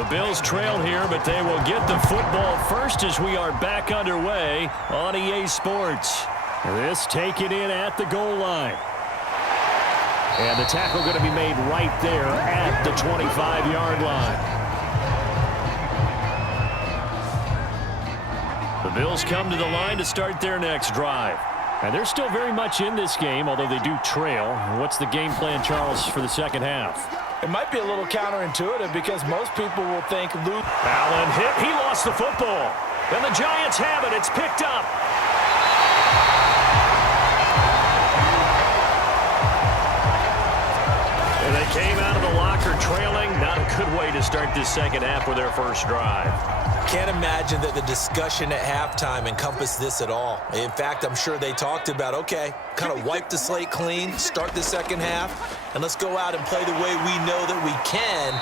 The Bills trail here, but they will get the football first as we are back underway on EA Sports. This taken in at the goal line. And the tackle going to be made right there at the 25-yard line. The Bills come to the line to start their next drive. And they're still very much in this game, although they do trail. What's the game plan, Charles, for the second half? It might be a little counterintuitive because most people will think Luke. Allen hit. He lost the football. And the Giants have it. It's picked up. And they came out of the locker trailing. Not a good way to start this second half with their first drive. Can't imagine that the discussion at halftime encompassed this at all. In fact, I'm sure they talked about, okay, kind of wipe the slate clean, start the second half, and let's go out and play the way we know that we can.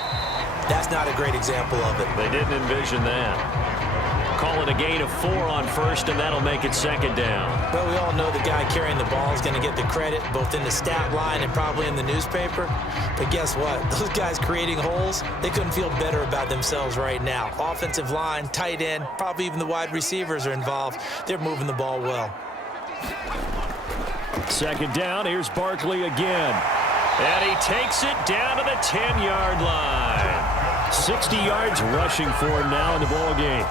That's not a great example of it. They didn't envision that. Call it a gain of 4 on first, and that'll make it second down. Well, we all know the guy carrying the ball is going to get the credit, both in the stat line and probably in the newspaper. But guess what? Those guys creating holes, they couldn't feel better about themselves right now. Offensive line, tight end, probably even the wide receivers are involved. They're moving the ball well. Second down, here's Barkley again. And he takes it down to the 10-yard line. 60 yards rushing for him now in the ballgame.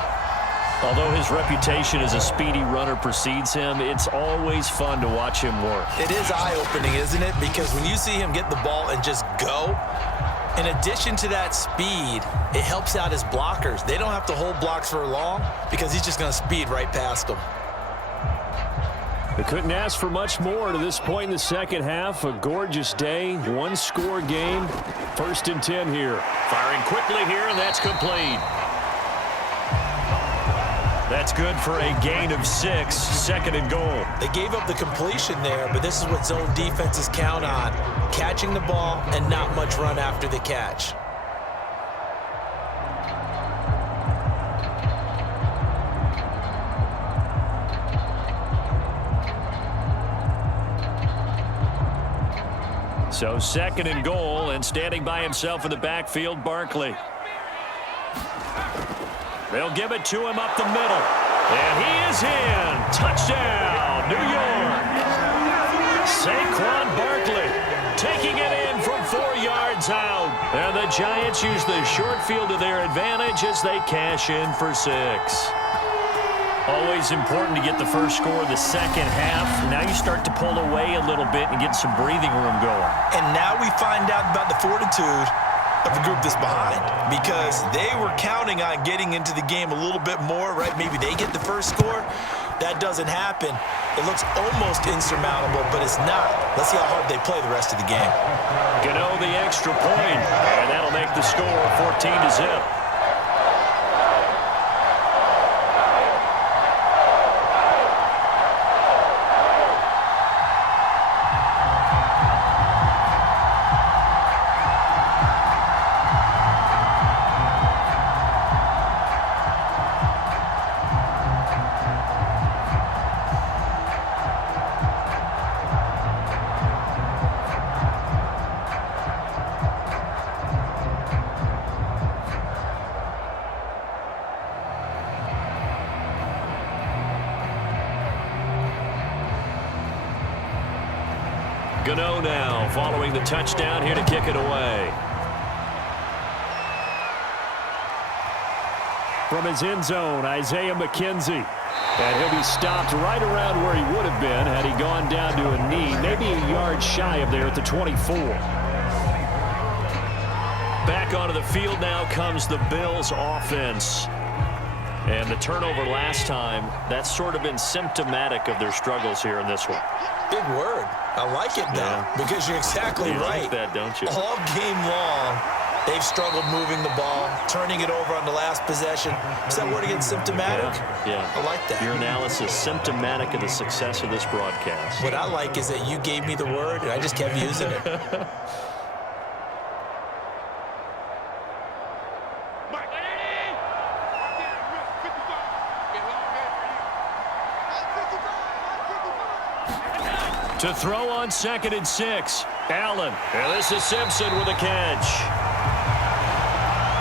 Although his reputation as a speedy runner precedes him, it's always fun to watch him work. It is eye-opening, isn't it? Because when you see him get the ball and just go, in addition to that speed, it helps out his blockers. They don't have to hold blocks for long because he's just going to speed right past them. They couldn't ask for much more to this point in the second half. A gorgeous day, one-score game. 1st and 10 here. Firing quickly here, and that's complete. That's good for a gain of 6, 2nd and goal. They gave up the completion there, but this is what zone defenses count on. Catching the ball and not much run after the catch. So 2nd and goal, and standing by himself in the backfield, Barkley. They'll give it to him up the middle. And he is in. Touchdown, New York. Saquon Barkley taking it in from 4 yards out. And the Giants use the short field to their advantage as they cash in for 6. Always important to get the first score of the second half. Now you start to pull away a little bit and get some breathing room going. And now we find out about the fortitude of the group that's behind, because they were counting on getting into the game a little bit more, right? Maybe they get the first score. That doesn't happen. It looks almost insurmountable, but it's not. Let's see how hard they play the rest of the game. Gano the extra point, and that'll make the score 14-0. Gano now following the touchdown here to kick it away. From his end zone, Isaiah McKenzie. And he'll be stopped right around where he would have been had he gone down to a knee, maybe a yard shy of there at the 24. Back onto the field now comes the Bills offense. And the turnover last time, that's sort of been symptomatic of their struggles here in this one. Big word. I like it, though, because you're exactly right. Like that, don't you? All game long, they've struggled moving the ball, turning it over on the last possession. Is that word again, symptomatic? Yeah. I like that. Your analysis, symptomatic of the success of this broadcast. What I like is that you gave me the word, and I just kept using it. To throw on 2nd and 6. Allen. And this is Simpson with a catch.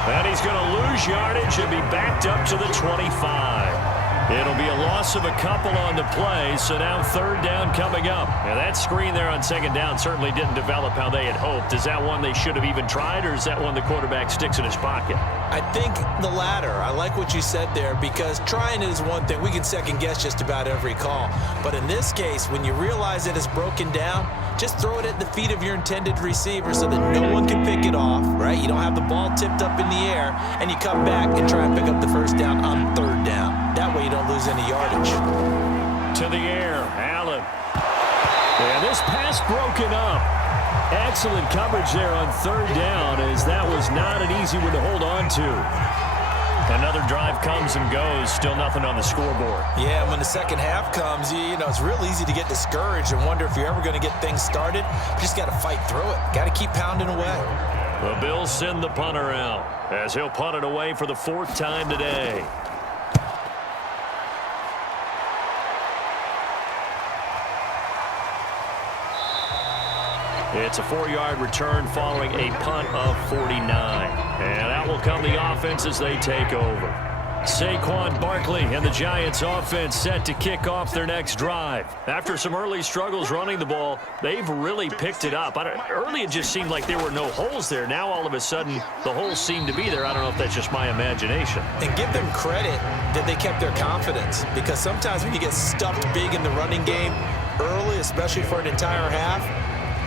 And he's going to lose yardage and be backed up to the 25. It'll be a loss of a couple on the play, so now third down coming up. Now that screen there on second down certainly didn't develop how they had hoped. Is that one they should have even tried, or is that one the quarterback sticks in his pocket? I think the latter. I like what you said there, because trying it is one thing. We can second guess just about every call. But in this case, when you realize it is broken down, just throw it at the feet of your intended receiver so that no one can pick it off, right? You don't have the ball tipped up in the air, and you come back and try and pick up the first down on third down. That way you don't lose any yardage. To the air, Allen. And this pass broken up. Excellent coverage there on third down, as that was not an easy one to hold on to. Another drive comes and goes, still nothing on the scoreboard. Yeah, and when the second half comes, you know, it's real easy to get discouraged and wonder if you're ever going to get things started. You just got to fight through it. Got to keep pounding away. The Bills send the punter out, as he'll punt it away for the fourth time today. It's a 4-yard return following a punt of 49. And out will come the offense as they take over. Saquon Barkley and the Giants offense set to kick off their next drive. After some early struggles running the ball, they've really picked it up. Early it just seemed like there were no holes there. Now all of a sudden the holes seem to be there. I don't know if that's just my imagination. And give them credit that they kept their confidence, because sometimes when you get stuffed big in the running game early, especially for an entire half,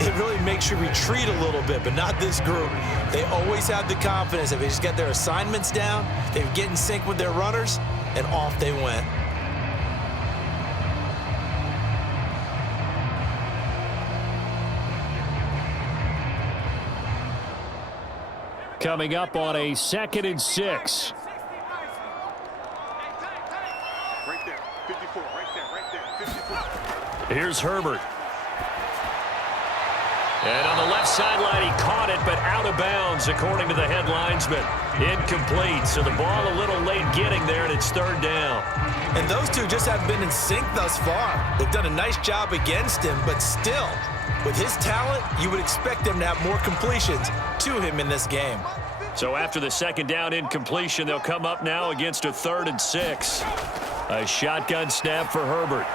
it really makes you retreat a little bit, but not this group. They always have the confidence that they just get their assignments down, they get in sync with their runners, and off they went. Coming up on a 2nd and 6. Right there, 54, right there, 54. Here's Herbert. And on the left sideline, he caught it, but out of bounds, according to the head linesman. Incomplete, so the ball a little late getting there, and it's third down. And those two just haven't been in sync thus far. They've done a nice job against him, but still, with his talent, you would expect them to have more completions to him in this game. So after the second down incompletion, they'll come up now against a 3rd and 6. A shotgun snap for Herbert.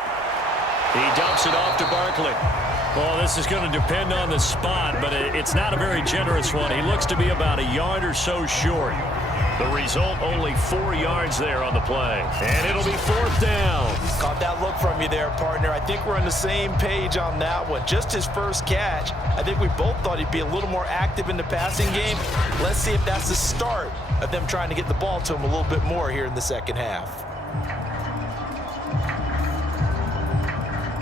He dumps it off to Barkley. Well, this is going to depend on the spot, but it's not a very generous one. He looks to be about a yard or so short. The result, only 4 yards there on the play. And it'll be 4th down. Caught that look from you there, partner. I think we're on the same page on that one. Just his first catch. I think we both thought he'd be a little more active in the passing game. Let's see if that's the start of them trying to get the ball to him a little bit more here in the second half.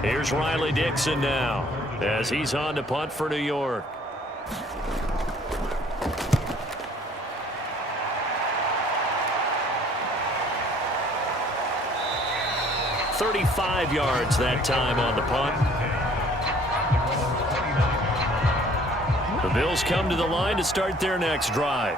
Here's Riley Dixon now, as he's on to punt for New York. "35 yards that time on the punt. The Bills come to the line to start their next drive.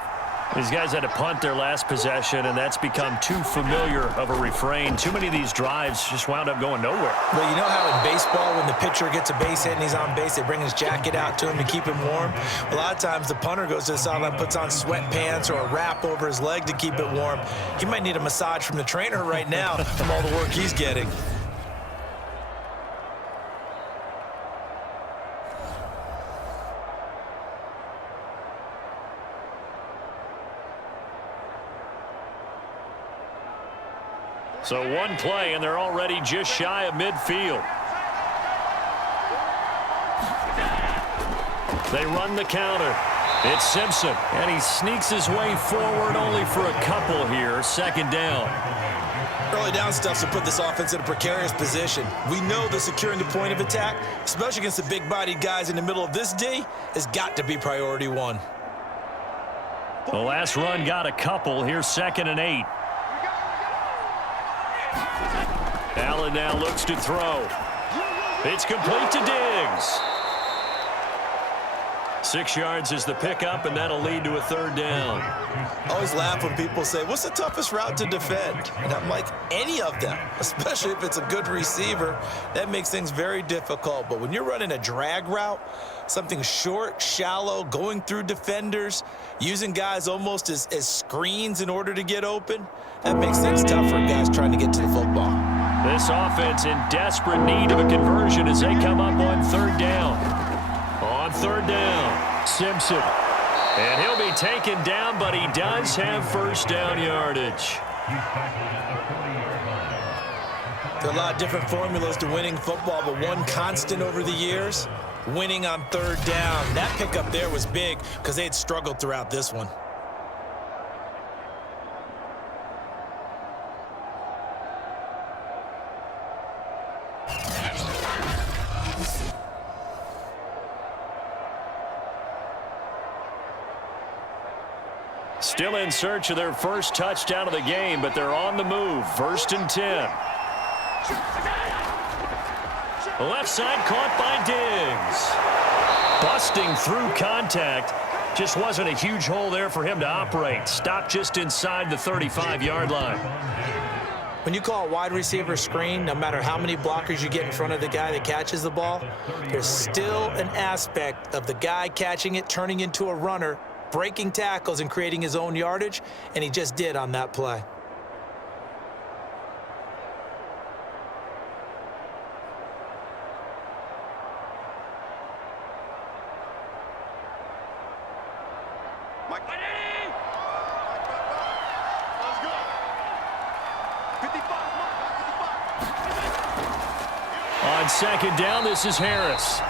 These guys had to punt their last possession, and that's become too familiar of a refrain. Too many of these drives just wound up going nowhere. Well, you know how in baseball, when the pitcher gets a base hit and he's on base, they bring his jacket out to him to keep him warm? A lot of times the punter goes to the sideline, puts on sweatpants or a wrap over his leg to keep it warm. He might need a massage from the trainer right now from all the work he's getting. So one play, and they're already just shy of midfield. They run the counter. It's Simpson, and he sneaks his way forward only for a couple here. 2nd down. Early down stuff to put this offense in a precarious position. We know that securing the point of attack, especially against the big-bodied guys in the middle of this D, has got to be priority one. The last run got a couple. Here's 2nd and 8. Allen now looks to throw. It's complete to Diggs. 6 yards is the pickup, and that'll lead to a 3rd down. I always laugh when people say, what's the toughest route to defend? And I'm like, any of them, especially if it's a good receiver. That makes things very difficult. But when you're running a drag route, something short, shallow, going through defenders, using guys almost as screens in order to get open, that makes things tough for guys trying to get to the football. This offense in desperate need of a conversion as they come up on 3rd down. On 3rd down, Simpson. And he'll be taken down, but he does have 1st down yardage. There are a lot of different formulas to winning football, but one constant over the years, winning on 3rd down. That pickup there was big because they had struggled throughout this one. Still in search of their first touchdown of the game, but they're on the move. 1st and 10. Left side caught by Diggs. Busting through contact. Just wasn't a huge hole there for him to operate. Stopped just inside the 35-yard line. When you call a wide receiver screen, no matter how many blockers you get in front of the guy that catches the ball, there's still an aspect of the guy catching it, turning into a runner, breaking tackles and creating his own yardage, and he just did on that play. Mike. Let's go. 55. On 2nd down, this is Harris.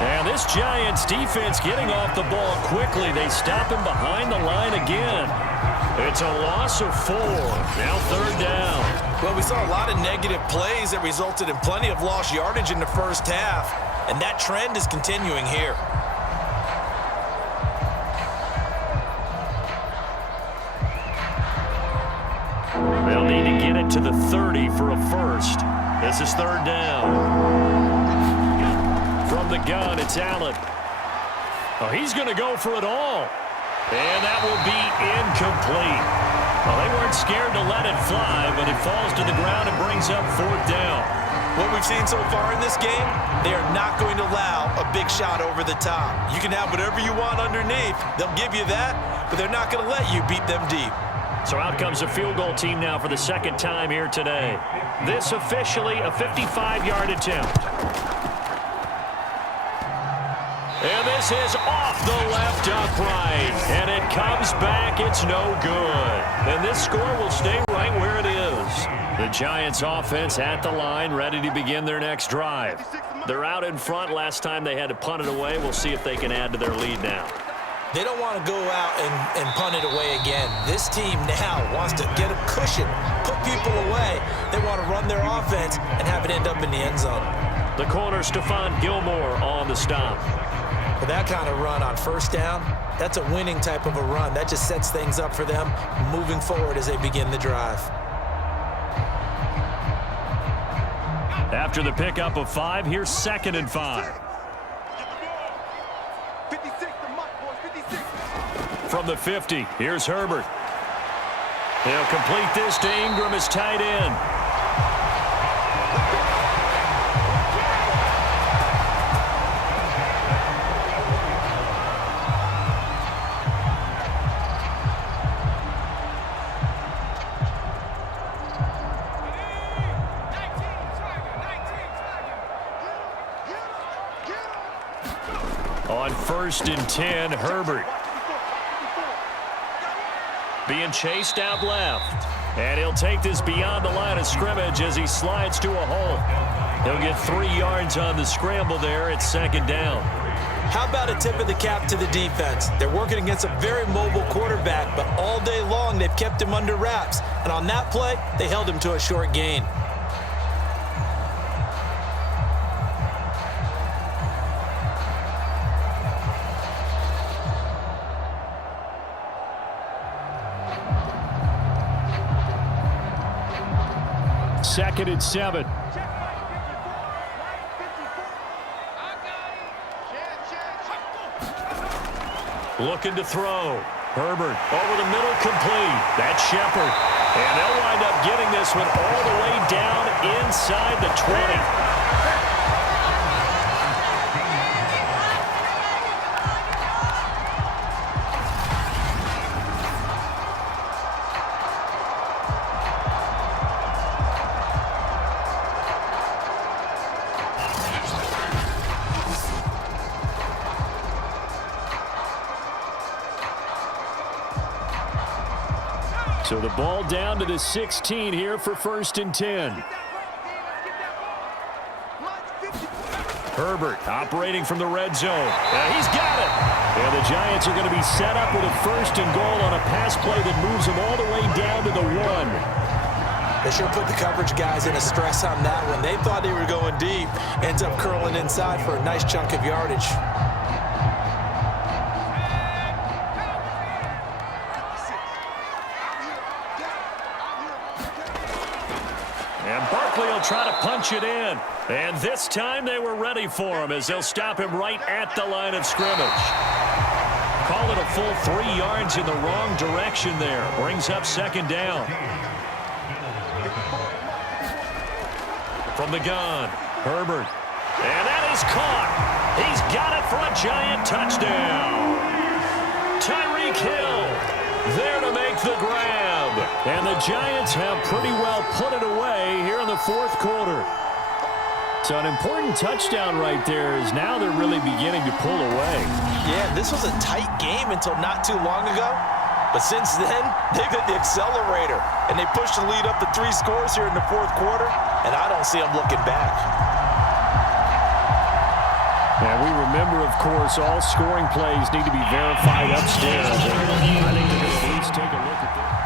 And this Giants defense getting off the ball quickly. They stop him behind the line again. It's a loss of 4. Now 3rd down. Well, we saw a lot of negative plays that resulted in plenty of lost yardage in the first half, and that trend is continuing here. They'll need to get it to the 30 for a 1st. This is 3rd down. From the gun, it's Allen. Oh, he's going to go for it all. And that will be incomplete. Well, they weren't scared to let it fly, but it falls to the ground and brings up 4th down. What we've seen so far in this game, they are not going to allow a big shot over the top. You can have whatever you want underneath. They'll give you that, but they're not going to let you beat them deep. So out comes a field goal team now for the 2nd time here today. This officially a 55-yard attempt. And this is off the left upright. And it comes back. It's no good. And this score will stay right where it is. The Giants offense at the line, ready to begin their next drive. They're out in front. Last time they had to punt it away. We'll see if they can add to their lead now. They don't want to go out and punt it away again. This team now wants to get a cushion, put people away. They want to run their offense and have it end up in the end zone. The corner, Stephon Gilmore on the stop. With that kind of run on 1st down, that's a winning type of a run. That just sets things up for them moving forward as they begin the drive. After the pickup of 5, here's 2nd and 5. 56 to Mike, boys. 56. From the 50, here's Herbert. They'll complete this to Ingram as tight end. On 1st and 10, Herbert. Being chased out left. And he'll take this beyond the line of scrimmage as he slides to a hole. He'll get 3 yards on the scramble there at 2nd down. How about a tip of the cap to the defense? They're working against a very mobile quarterback, but all day long they've kept him under wraps. And on that play, they held him to a short gain. Second and 7. Looking to throw. Herbert over the middle, complete. That's Shepard. And they'll wind up getting this one all the way down inside the 20. So the ball down to the 16 here for 1st and 10. Herbert operating from the red zone. He's got it. And the Giants are going to be set up with a 1st and goal on a pass play that moves them all the way down to the 1. They sure put the coverage guys in a stress on that one. They thought they were going deep. Ends up curling inside for a nice chunk of yardage. And Barkley will try to punch it in. And this time they were ready for him as they'll stop him right at the line of scrimmage. Call it a full 3 yards in the wrong direction there. Brings up 2nd down. From the gun, Herbert. And that is caught. He's got it for a Giant touchdown. Tyreek Hill there to make the grab. And the Giants have pretty well put it away here in the 4th quarter. So an important touchdown right there is now they're really beginning to pull away. Yeah, this was a tight game until not too long ago. But since then, they've hit the accelerator. And they pushed the lead up to 3 scores here in the 4th quarter. And I don't see them looking back. And we remember, of course, all scoring plays need to be verified upstairs. I think they're going to at least take a look at that.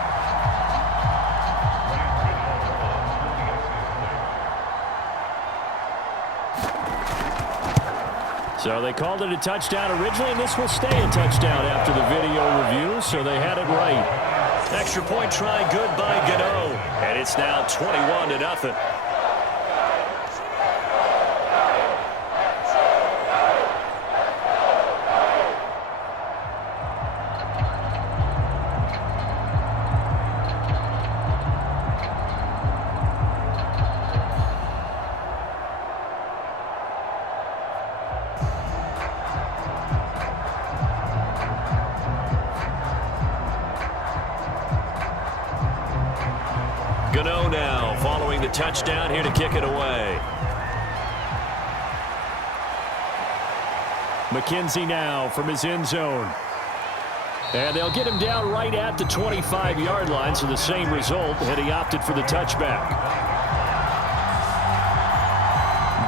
So they called it a touchdown originally, and this will stay a touchdown after the video review, so they had it right. Extra point try good by Gano, and it's now 21-0. Gano now following the touchdown here to kick it away. McKenzie now from his end zone. And they'll get him down right at the 25-yard line, so the same result had he opted for the touchback.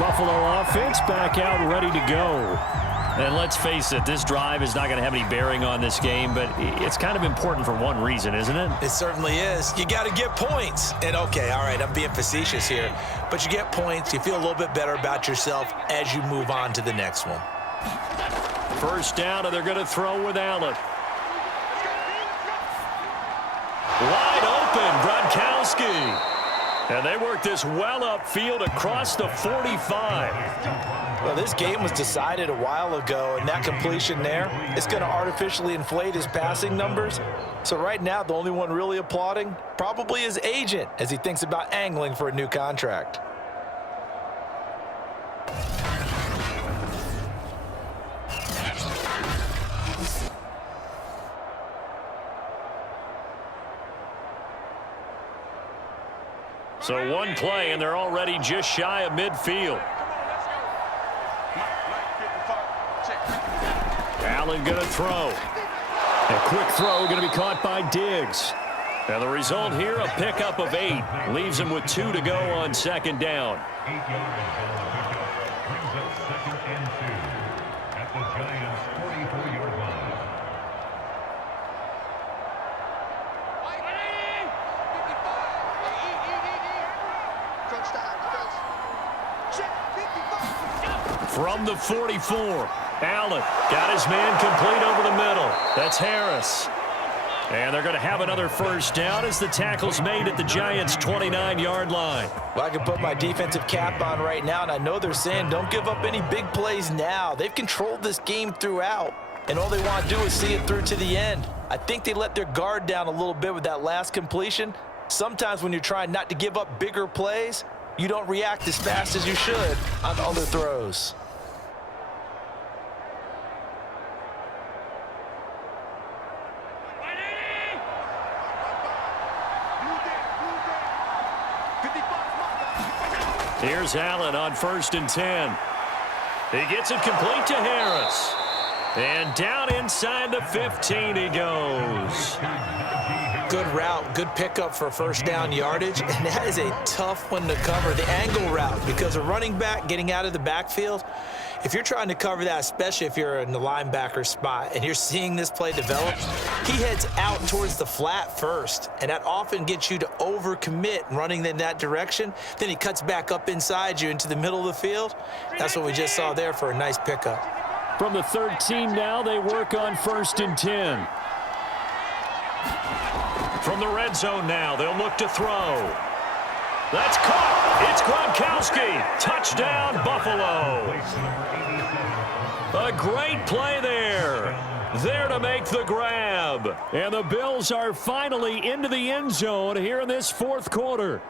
Buffalo offense back out ready to go. And let's face it, this drive is not going to have any bearing on this game, but it's kind of important for one reason, isn't it? It certainly is. You got to get points. And, okay, all right, I'm being facetious here, but you get points, you feel a little bit better about yourself as you move on to the next one. 1st down, and they're going to throw with Allen. Wide open, Gronkowski. And they work this well upfield across the 45. Well, this game was decided a while ago, and that completion there is going to artificially inflate his passing numbers. So right now, the only one really applauding probably his agent as he thinks about angling for a new contract. So one play, and they're already just shy of midfield. Allen going to throw. A quick throw going to be caught by Diggs. And the result here, a pickup of 8. Leaves him with 2 to go on 2nd down. From the 44, Allen got his man complete over the middle. That's Harris. And they're going to have another 1st down as the tackle's made at the Giants' 29-yard line. Well, I can put my defensive cap on right now, and I know they're saying don't give up any big plays now. They've controlled this game throughout. and all they want to do is see it through to the end. I think they let their guard down a little bit with that last completion. Sometimes when you're trying not to give up bigger plays, you don't react as fast as you should on other throws. Here's Allen on 1st and 10. He gets it complete to Harris. And down inside the 15 he goes. Good route, good pickup for first down yardage, and that is a tough one to cover, the angle route, because a running back getting out of the backfield, if you're trying to cover that, especially if you're in the linebacker spot and you're seeing this play develop, he heads out towards the flat first, and that often gets you to overcommit running in that direction. Then he cuts back up inside you into the middle of the field. That's what we just saw there for a nice pickup. From the 13 now, they work on 1st and 10. From the red zone now, they'll look to throw. That's caught. It's Gronkowski. Touchdown, Buffalo. A great play there. There to make the grab. And the Bills are finally into the end zone here in this 4th quarter.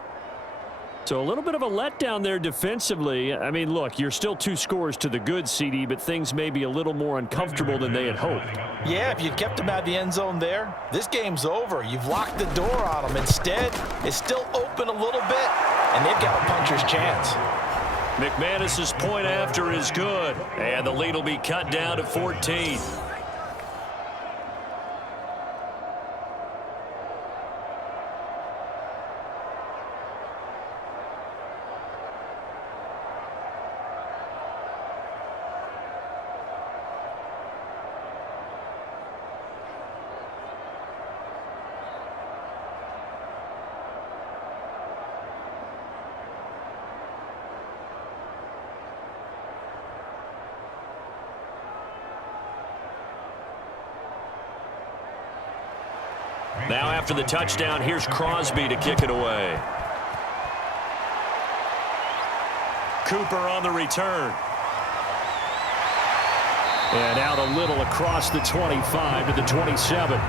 So a little bit of a letdown there defensively. I mean, look, you're still 2 scores to the good, CD, but things may be a little more uncomfortable than they had hoped. Yeah, if you kept them out of the end zone there, this game's over. You've locked the door on them. Instead, it's still open a little bit, and they've got a puncher's chance. McManus's point after is good, and the lead will be cut down to 14. Now after the touchdown, here's Crosby to kick it away. Cooper on the return. And out a little across the 25 to the 27.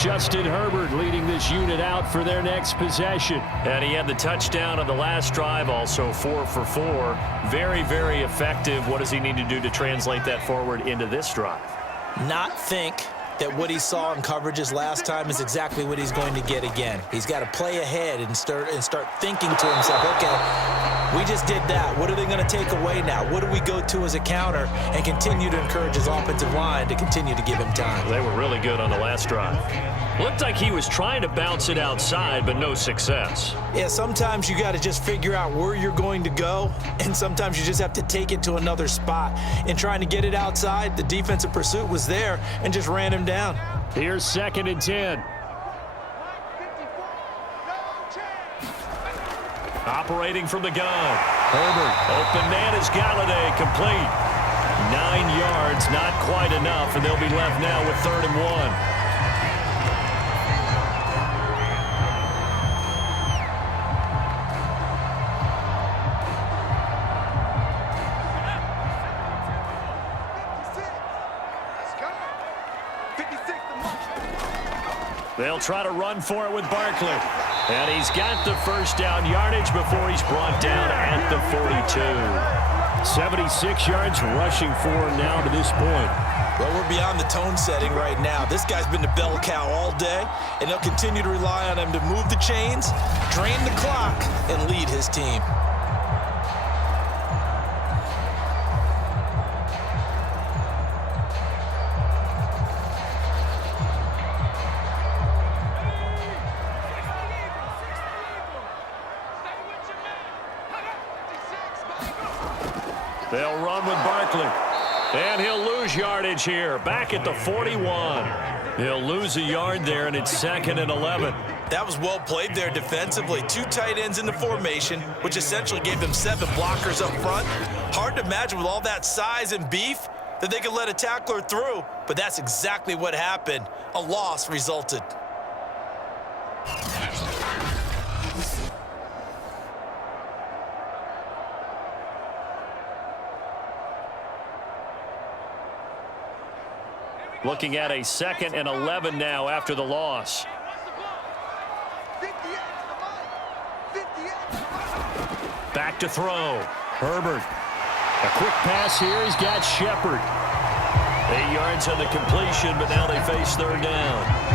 Justin Herbert leading this unit out for their next possession. And he had the touchdown on the last drive, also 4 for 4. Very, very effective. What does he need to do to translate that forward into this drive? Not think that what he saw in coverages last time is exactly what he's going to get again. He's got to play ahead and start thinking to himself, okay, we just did that. What are they going to take away now? What do we go to as a counter? And continue to encourage his offensive line to continue to give him time. They were really good on the last drive. Looked like he was trying to bounce it outside, but no success. Yeah, sometimes you got to just figure out where you're going to go, and sometimes you just have to take it to another spot. In trying to get it outside, the defensive pursuit was there and just ran him down. Here's 2nd and 10. Operating from the gun. Herbert. Open man is Galladay, complete. 9 yards, not quite enough, and they'll be left now with 3rd and 1. They'll try to run for it with Barkley. And he's got the first down yardage before he's brought down at the 42. 76 yards rushing for him now to this point. Well, we're beyond the tone setting right now. This guy's been the bell cow all day, and they'll continue to rely on him to move the chains, drain the clock, and lead his team. They'll run with Barkley. And he'll lose yardage here. Back at the 41. He'll lose a yard there, and it's 2nd and 11. That was well played there defensively. 2 tight ends in the formation, which essentially gave them 7 blockers up front. Hard to imagine with all that size and beef that they could let a tackler through, but that's exactly what happened. A loss resulted. Looking at a 2nd and 11 now after the loss. 58 to the mic. 58 to the mic. Back to throw. Herbert. A quick pass here. He's got Shepard. 8 yards on the completion, but now they face 3rd down.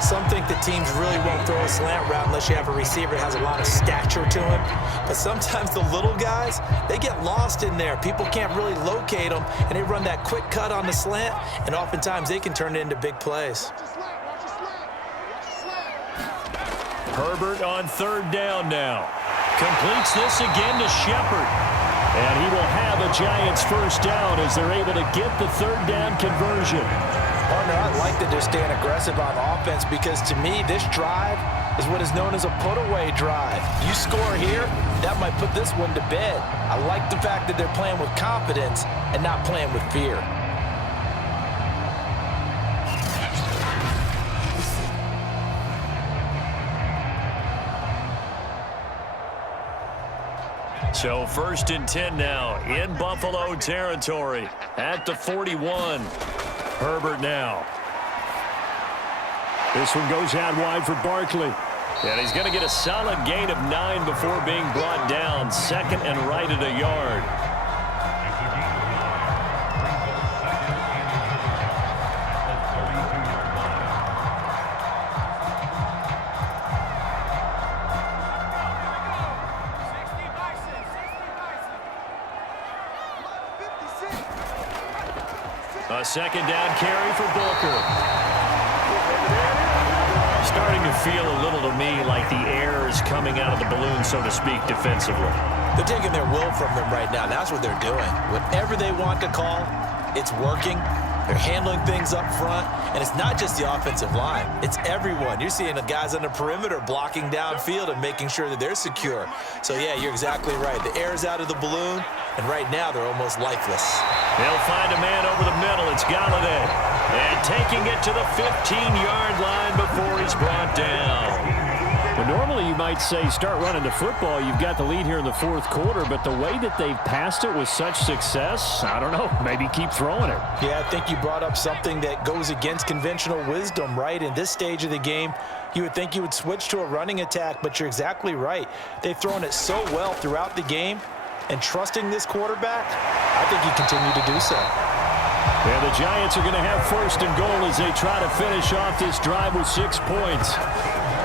Some think the teams really won't throw a slant route unless you have a receiver that has a lot of stature to him. But sometimes the little guys, they get lost in there. People can't really locate them, and they run that quick cut on the slant, and oftentimes they can turn it into big plays. Herbert on 3rd down now. Completes this again to Shepard. And he will have a Giants 1st down as they're able to get the 3rd down conversion. Partner, I like that they're staying aggressive on offense because to me, this drive is what is known as a put-away drive. You score here, that might put this one to bed. I like the fact that they're playing with confidence and not playing with fear. So 1st and 10 now in Buffalo territory at the 41. Herbert now. This one goes out wide for Barkley. And he's going to get a solid gain of 9 before being brought down. 2nd and right at a yard. A 2nd down carry for Booker. Starting to feel a little to me like the air is coming out of the balloon, so to speak, defensively. They're taking their will from them right now. That's what they're doing. Whatever they want to call, it's working. They're handling things up front, and it's not just the offensive line. It's everyone. You're seeing the guys on the perimeter blocking downfield and making sure that they're secure. So, yeah, you're exactly right. The air's out of the balloon, and right now they're almost lifeless. They'll find a man over the middle. It's Galladay. And taking it to the 15-yard line before he's brought down. Well, normally you might say start running the football. You've got the lead here in the 4th quarter, but the way that they've passed it with such success, I don't know, maybe keep throwing it. Yeah, I think you brought up something that goes against conventional wisdom, right? In this stage of the game, you would think you would switch to a running attack, but you're exactly right. They've thrown it so well throughout the game, and trusting this quarterback, I think you continue to do so. Yeah, the Giants are going to have 1st and goal as they try to finish off this drive with 6 points.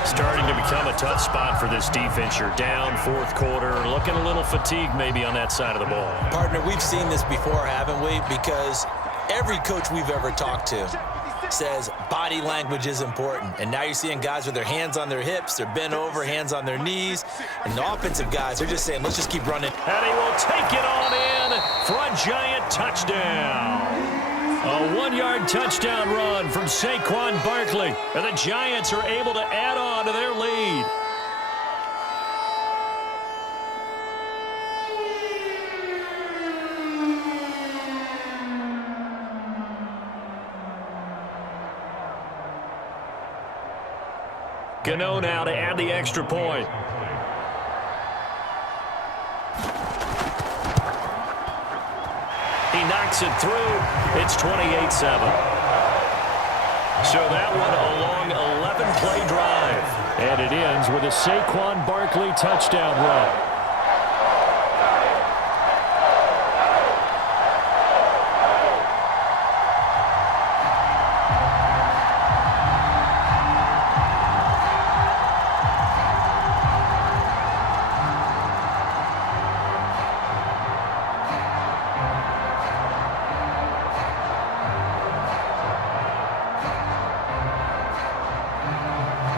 Starting to become a tough spot for this defense. You're down 4th quarter, looking a little fatigued maybe on that side of the ball. Partner, we've seen this before, haven't we? Because every coach we've ever talked to says body language is important. And now you're seeing guys with their hands on their hips, they're bent over, hands on their knees. And the offensive guys, they're just saying, let's just keep running. And he will take it on in for a Giant touchdown. A 1-yard touchdown run from Saquon Barkley. And the Giants are able to add on to their lead. Gano now to add the extra point. He knocks it through. It's 28-7. So that one a long 11-play drive. And it ends with a Saquon Barkley touchdown run.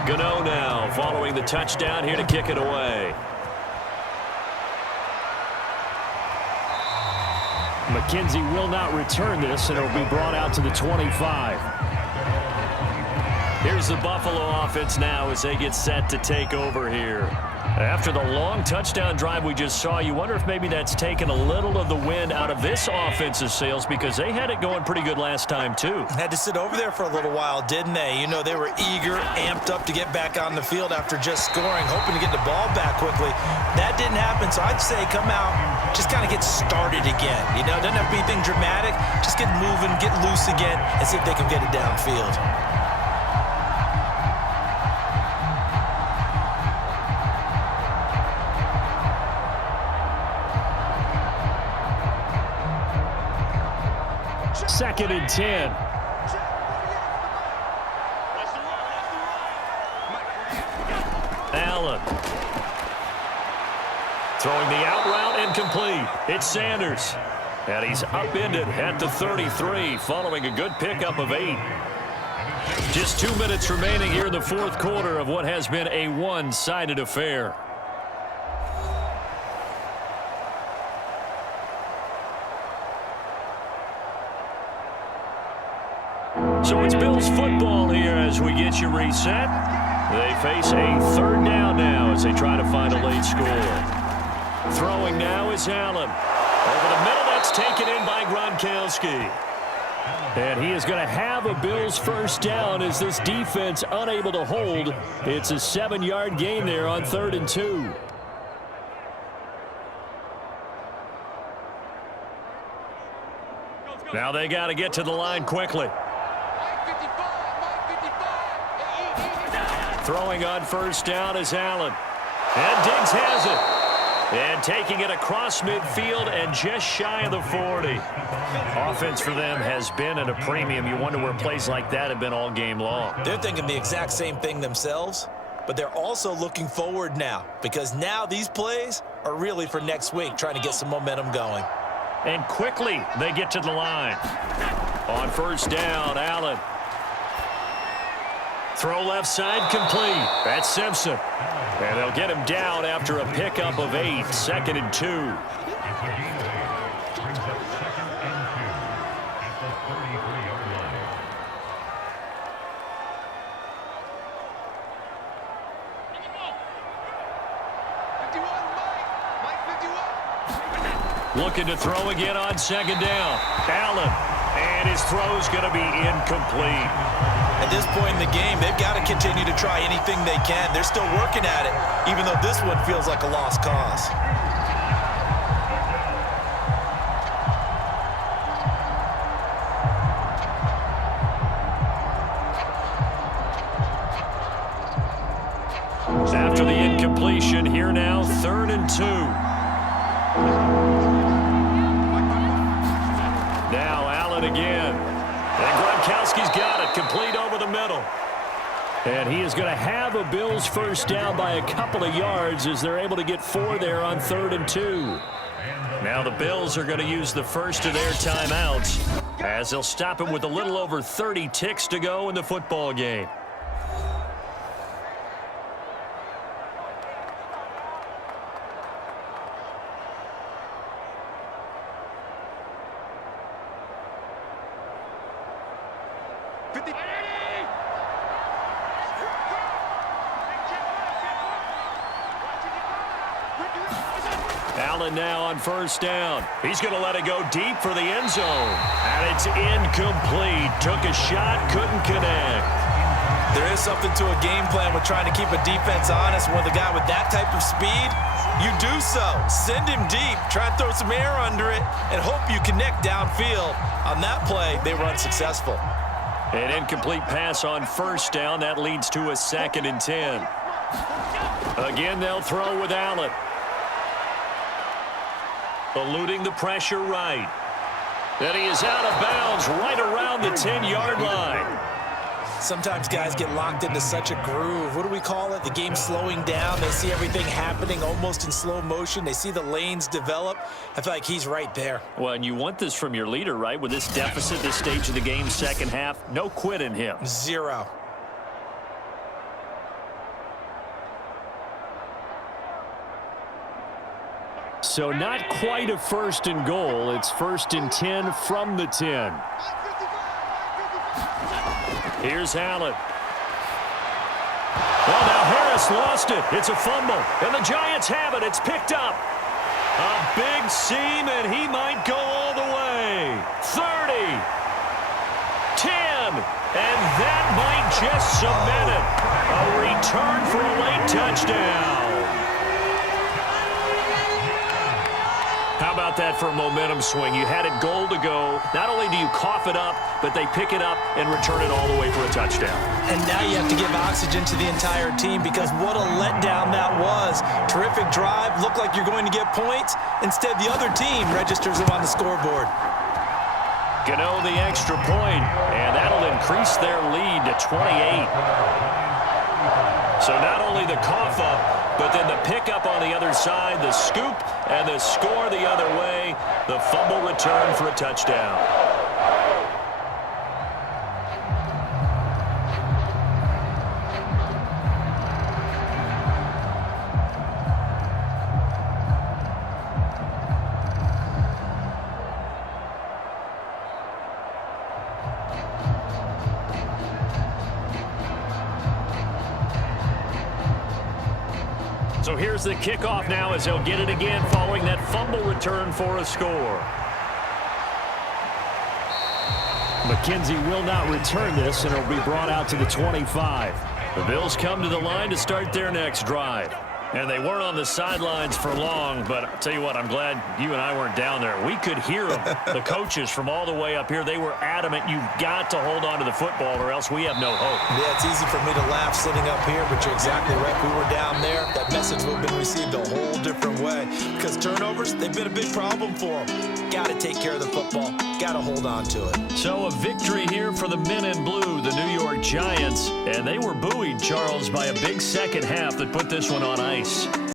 Gano now following the touchdown here to kick it away. McKenzie will not return this, and it will be brought out to the 25. Here's the Buffalo offense now as they get set to take over here. After the long touchdown drive we just saw, you wonder if maybe that's taken a little of the wind out of this offense's sails because they had it going pretty good last time too. Had to sit over there for a little while, didn't they? You know, they were eager, amped up to get back on the field after just scoring, hoping to get the ball back quickly. That didn't happen, so I'd say come out, just kind of get started again. You know, it doesn't have to be anything dramatic. Just get moving, get loose again, and see if they can get it downfield. Second and 10. Allen. Throwing the out route incomplete. It's Sanders. And he's upended at the 33 following a good pickup of 8. Just 2 minutes remaining here in the fourth quarter of what has been a one-sided affair. So it's Bills football here as we get you reset. They face a third down now as they try to find a late score. Throwing now is Allen. Over the middle, that's taken in by Gronkowski. And he is going to have a Bills first down as this defense unable to hold. It's a 7-yard gain there on 3rd and 2. Now they got to get to the line quickly. Throwing on first down is Allen. And Diggs has it. And taking it across midfield and just shy of the 40. Offense for them has been at a premium. You wonder where plays like that have been all game long. They're thinking the exact same thing themselves, but they're also looking forward now because now these plays are really for next week, trying to get some momentum going. And quickly they get to the line. On first down, Allen. Throw left side complete. That's Simpson. And they'll get him down after a pickup of 8. 2nd and 2. Looking to throw again on 2nd down. Allen. And his throw's going to be incomplete. At this point in the game, they've got to continue to try anything they can. They're still working at it, even though this one feels like a lost cause. After the incompletion, here now, 3rd and 2. Now Allen again. And Gronkowski's got it, complete over the middle. And he is going to have a Bills first down by a couple of yards as they're able to get 4 there on 3rd and 2. Now the Bills are going to use the first of their timeouts as they'll stop him with a little over 30 ticks to go in the football game. Allen now on first down. He's going to let it go deep for the end zone. And it's incomplete. Took a shot, couldn't connect. There is something to a game plan with trying to keep a defense honest. When the guy with that type of speed, you do so. Send him deep. Try and throw some air under it and hope you connect downfield. On that play, they were unsuccessful. An incomplete pass on first down. That leads to a 2nd and 10. Again, they'll throw with Allen. Eluding the pressure right. And he is out of bounds right around the 10-yard line. Sometimes guys get locked into such a groove. What do we call it? The game slowing down. They see everything happening almost in slow motion. They see the lanes develop. I feel like he's right there. Well, and you want this from your leader, right? With this deficit, this stage of the game, second half, no quit in him. 0. So not quite a 1st and goal. It's 1st and 10 from the 10. Here's Allen. Well, now just lost it. It's a fumble, and the Giants have it. It's picked up. A big seam, and he might go all the way. 30, 10, and that might just cement it. A return for a late touchdown. How about that for a momentum swing? You had it goal to go. Not only do you cough it up, but they pick it up and return it all the way for a touchdown. And now you have to give oxygen to the entire team because what a letdown that was. Terrific drive. Looked like you're going to get points. Instead, the other team registers them on the scoreboard. Gano the extra point, and that'll increase their lead to 28. So not only the cough up, but then the pickup on the other side, the scoop, and the score the other way, the fumble return for a touchdown. So here's the kickoff now as they'll get it again following that fumble return for a score. McKenzie will not return this, and it'll be brought out to the 25. The Bills come to the line to start their next drive. And they weren't on the sidelines for long, but I'll tell you what, I'm glad you and I weren't down there. We could hear them, the coaches from all the way up here. They were adamant, you've got to hold on to the football or else we have no hope. Yeah, it's easy for me to laugh sitting up here, but you're exactly right. We were down there. That message would have been received a whole different way because turnovers, they've been a big problem for them. Got to take care of the football. Got to hold on to it. So a victory here for the men in blue, the New York Giants, and they were buoyed, Charles, by a big second half that put this one on ice.